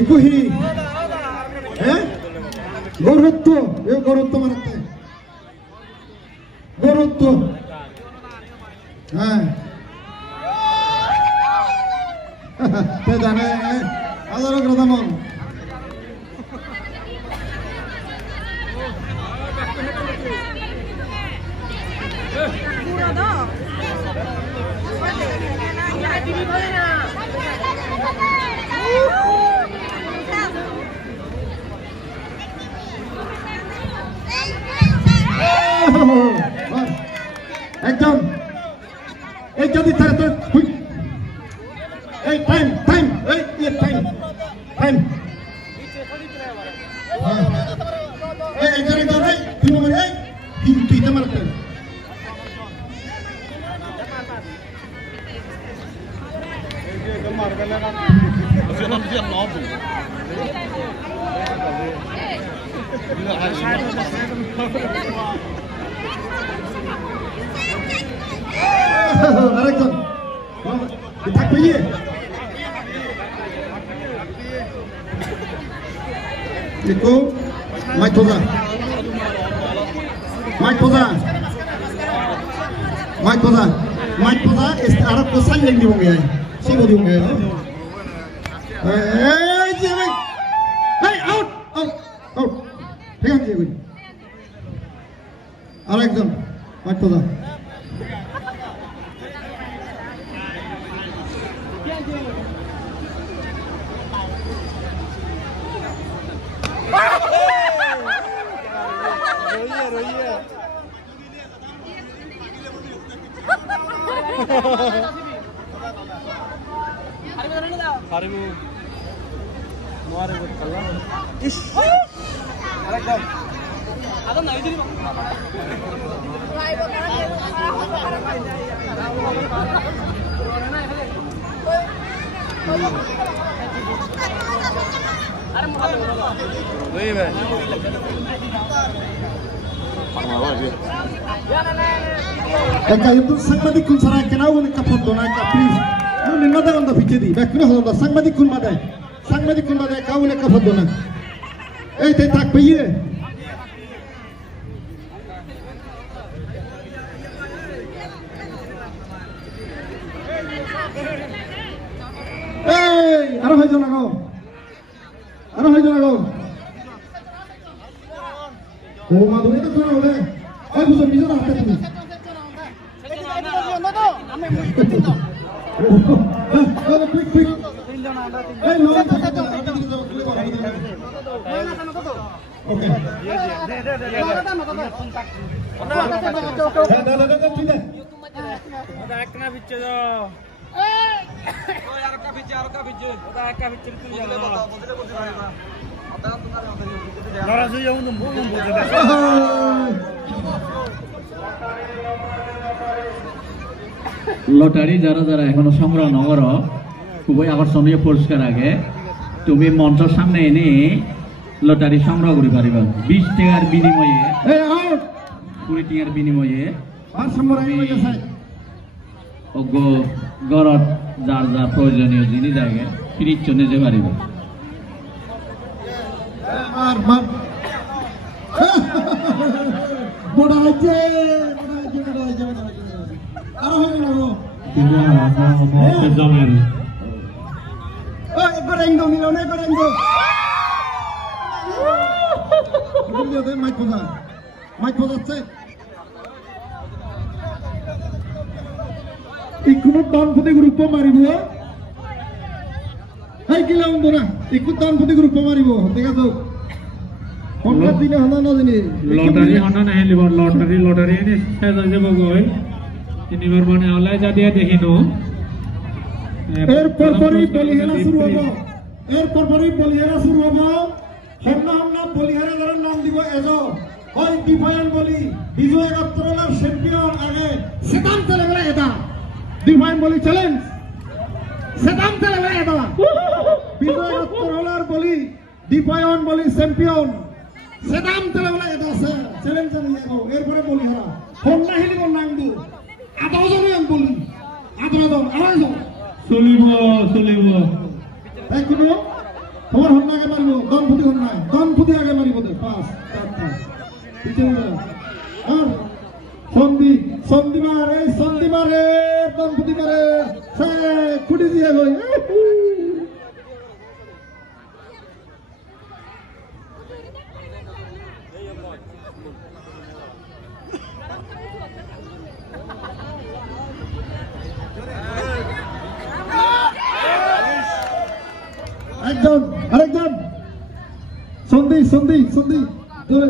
Ikuhi. Gorotto, eu gorotto marate. Gorotto. Pedane, allora gradamon. একজন দিতে এই টাইম এই টাইম এই একজন এই তিন নম্বর এই তুই তো মারতে আরেকজন থাকবে ইয়ে দেখো মাইক posa আর কোসাই লেন দিব গে সে বদি গে এই যে এই আউট ঠিক আছে কই আরেকজন মাইক posa रोइए हरिमु मारे कल्ला इश एकदम आता नाही दिली Wih, Ben. Itu sangat kun sarai kenau ni kapot dona ka please. Ni nada onda fikedi. Bakuna honda sangat kun madai kau ni kapot dona. Te tak piye. Aro hoy jona go. Oh, maduri to kona hole. Ay buzo mijo na hatte tumi. Quick. Hey, no. Okay. Lottery যারা যারা এখনো সংগ্রহ নগর খুবই আকর্ষণীয় পুরস্কার আগে তুমি মঞ্চের সামনে এনে লটারি সংগ্রহ করে পারিবা 20 টাকার বিনিময়ে 20 টাকার বিনিময়ে গরত যার যা প্রয়োজনীয় জিনিস আগে ফ্রিজ নিতে পারিবা Ikut tahun putih grup maribu, hai kila undona. Ikut tahun putih grup maribu, tega tu. Honda dini Honda no dini. Lottery Honda nahi libar lottery ini saya saja bagai. Ini bermana oleh jadi ada hino. Airport bolihara suru apa? Honda bolihara dalam nam dibo ejo. Hoi Dipayan boli, Bijo Egatrolar champion age. Setan telegala eta. Dipayan boli challenge. Setan telegala eta. Bijo Egatrolar boli, Dipayan boli champion. Setan telegala eta se challenge niye go. Airport bolihara. Honda hili go nangdu. Atau jone yang boli. আদরাজন আড়াইজন চলিব চলিব তাই কোনো তোমার হন্না আগে মারিব দনফুটি হন্না দনফুটি আগে মারিব দে 5 4 আর সন্ধি মারে দনফুটি মারে সে খুঁটি দিয়ে গই একজন আরেকজন সন্ধি ধরে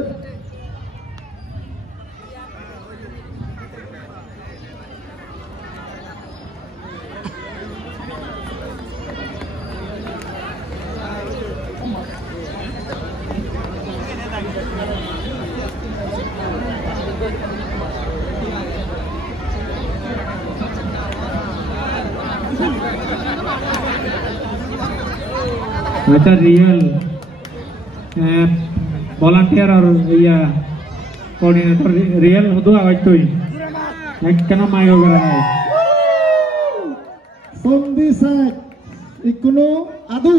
अच्छा रियल वॉलंटियर और या कोऑर्डिनेटर रियल होदो आवाज तो एक केन माइक वगैरह है সন্ধি স্যার ইকুনো আদু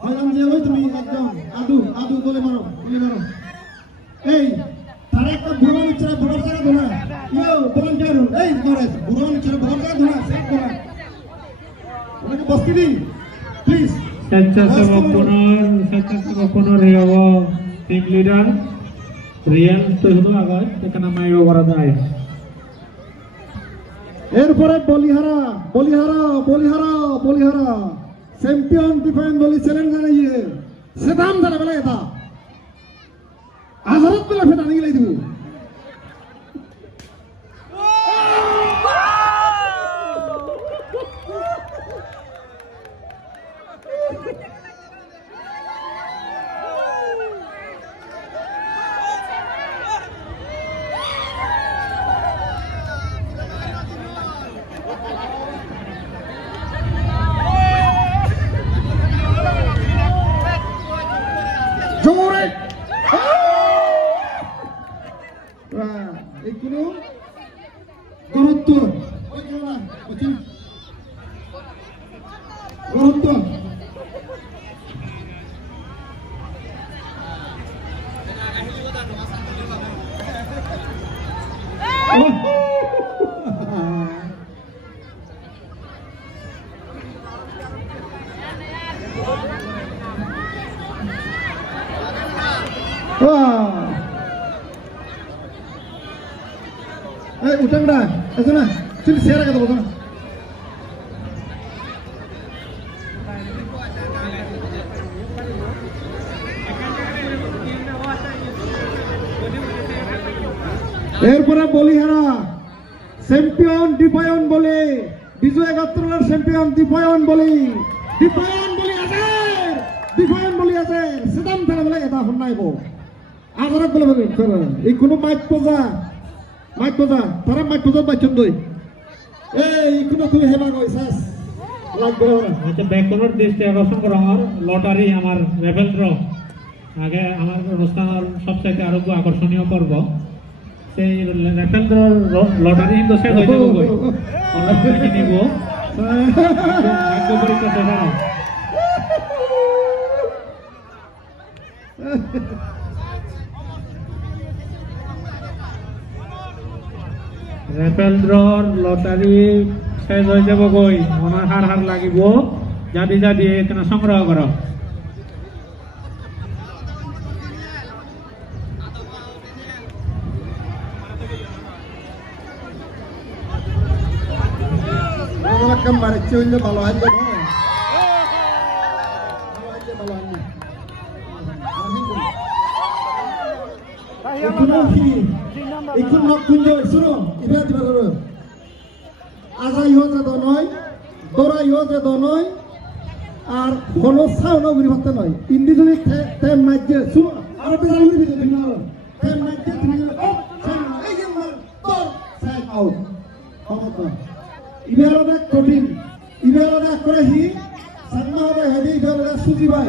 হলাম যে ওই তুমি একদম আদু বলে মারো এই তার একটা বুড়ো নিচে বড় জায়গা ধরা ইও ভলান্টিয়ার এই ধরে বুড়ো নিচে বড় জায়গা ধরা সেট করা ওনাকে বসতি দিন প্লিজ স্বেচ্ছাসেবক পুনর রেব টিম লিডার রিয়াল তো হলো আগায় এখানে মাইক করা যায় এরপরে বলিহারা চ্যাম্পিয়ন ডিফাইন বলি চ্যালেঞ্জ জানাইয়ে সেদাম ধরে বেলা এটা আজারত বেলা ফেটা নিয়ে দিব জোরে এগুলো গুরুত্ব উঠাংরা এসো না তুমি শেয়ার করে দেবো না এরপরে বলিহারা চ্যাম্পিয়ন ডিফায়ন বলে বিজয় গাত্রলার চ্যাম্পিয়ন ডিফায়ন বলি আছে সেদাম ফেলা বলে এটা হন্নাইব আজারত বলে এই কোনো মাইক পজা তারা মাইক পজা বাইচন দই এই কোনো তুমি হেবা কইছাস লাগবে না আচ্ছা ব্যাকরণ দৃষ্টি আকর্ষণ করা আমার লটারি আমার রেভেল ড্র আগে আমার অনুষ্ঠানের সবচাইতে আরো আকর্ষণীয় পর্ব সেই রেভেল ড্র লটারি কিন্তু শেষ হয়ে যাবো কই অন্য নিব ভাগ্য পরীক্ষা শেষ হয় রেফেল ড্রর লটারি শেষ হয়ে যাব কই মনের হার লাগিব যাদি এখানে সংগ্রহ করো ভালো এখন নকুঞ্জ শুনো এবার দিবা করো আজাই হতে দনয় দরাই হতে দনয় আর হলো সাউনা ঘুরি ভাবতে নয় ইন্ডিজনি টাইম মাইজে শুনো আর বেজাল ঘুরি দিতে দিন টাইম মাইজে তুমি ও এই যে তোর সাইড আউট হতো ইবেরোদা কঠিন ইবেরোদা করে হি সান্না হবে হেদি ইবেরোদা সুজি ভাই